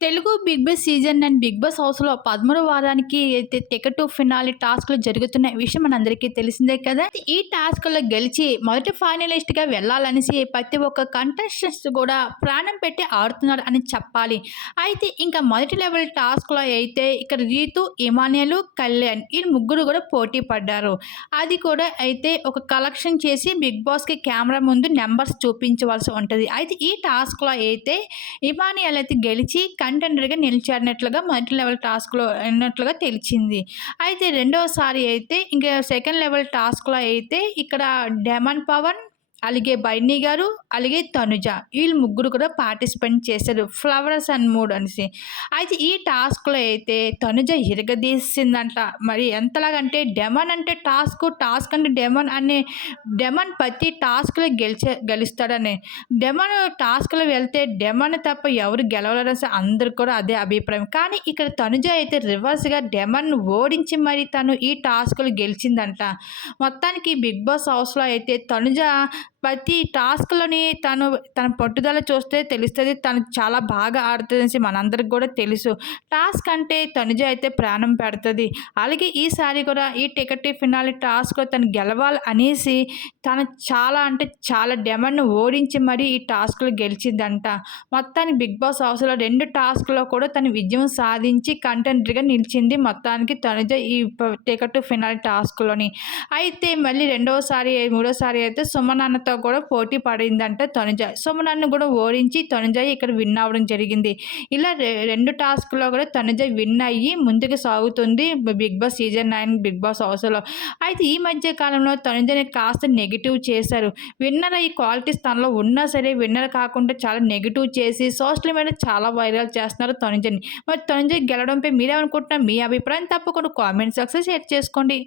Telugu Bigg Boss season and Bigg Boss హౌస్లో పదమూడు వారానికి అయితే టికెట్ ఫినాలి టాస్క్లు జరుగుతున్న విషయం మనందరికీ తెలిసిందే కదా? ఈ టాస్క్లో గెలిచి మొదటి ఫైనలిస్ట్గా వెళ్ళాలనేసి ప్రతి ఒక్క కంటెస్టెంట్స్ కూడా ప్రాణం పెట్టి ఆడుతున్నారు అని చెప్పాలి. అయితే ఇంకా మొదటి లెవెల్ టాస్క్లో అయితే ఇక్కడ రీతు ఇమానియలు కళ్యాణ్ ఈ ముగ్గురు కూడా పోటీ పడ్డారు. అది కూడా అయితే ఒక కలెక్షన్ చేసి బిగ్ బాస్కి కెమెరా ముందు నెంబర్స్ చూపించవలసి ఉంటుంది. అయితే ఈ టాస్క్లో అయితే ఇమానియల్ అయితే గెలిచి కంటెండర్గా నిలిచారినట్లుగా మొదటి లెవెల్ టాస్క్లో అన్నట్లుగా తెలిసింది. అయితే రెండవసారి అయితే ఇంకా సెకండ్ లెవెల్ టాస్క్లో అయితే ఇక్కడ డెమన్ పవన్ అలాగే బైనీ గారు అలాగే తనుజ. వీళ్ళు ముగ్గురు కూడా పార్టిసిపేట్ చేశారు. ఫ్లవర్స్ అండ్ మూడ్ అనేసి. అయితే ఈ టాస్క్లో అయితే తనుజ ఇరగదీసిందంట. మరి ఎంతలాగంటే డెమన్ అంటే టాస్క్ టాస్క్ అంటే డెమన్ అనే డెమన్ ప్రతి టాస్క్లో గెలిచే గెలుస్తాడని. డెమన్ టాస్క్లో వెళ్తే డెమన్ తప్ప ఎవరు గెలవలేరని అందరు కూడా అదే అభిప్రాయం. కానీ ఇక్కడ తనుజ అయితే రివర్స్గా డెమన్ ఓడించి మరి తను ఈ టాస్క్లు గెలిచిందంట. మొత్తానికి బిగ్ బాస్ హౌస్లో అయితే తనుజ ప్రతి టాస్క్‌లోని తను తన పట్టుదల చూస్తే తెలుస్తుంది తను చాలా బాగా ఆడుతదనేసి మనందరికి కూడా తెలుసు. టాస్క్ అంటే తనుజ అయితే ప్రాణం పెడుతుంది అలాగే ఈసారి కూడా ఈ టికెట్ ఫినాలి టాస్క్‌లో తను గెలవాలి అనేసి తను చాలా అంటే చాలా డెమండ్ను ఓడించి మరీ ఈ టాస్క్‌లో గెలిచిందంట. మొత్తానికి 'బిగ్ బాస్' హౌస్‌లో రెండు టాస్క్‌లో కూడా తను విజయం సాధించి కంటెండర్‌గా నిలిచింది మొత్తానికి తనుజ ఈ టికెట్ ఫినాలి టాస్క్‌లోని. అయితే మళ్ళీ రెండవసారి మూడోసారి అయితే సుమన్ అన్నతో కూడా పోటీ పడిందంట తనుజ. సుమనన్ను కూడా ఓడించి తనుజ ఇక్కడ విన్ అవ్వడం జరిగింది. ఇలా రెండు టాస్క్‌లో కూడా తనుజ విన్ అయ్యి ముందుకు సాగుతుంది 'Bigg Boss' season nine Bigg Boss హౌస్‌లో. అయితే ఈ మధ్య కాలంలో తనుజని కాస్త నెగిటివ్ చేశారు. విన్నర్ ఈ క్వాలిటీస్ తనలో ఉన్నా సరే విన్నర్ కాకుండా చాలా నెగిటివ్ చేసి సోషల్ మీడియా చాలా వైరల్ చేస్తున్నారు తనుజని. మరి తనుజ గెలవడంపై మీరేమనుకుంటున్నారు? మీ అభిప్రాయం తప్పకుండా కామెంట్ సక్సెస్ షేర్ చేసుకోండి.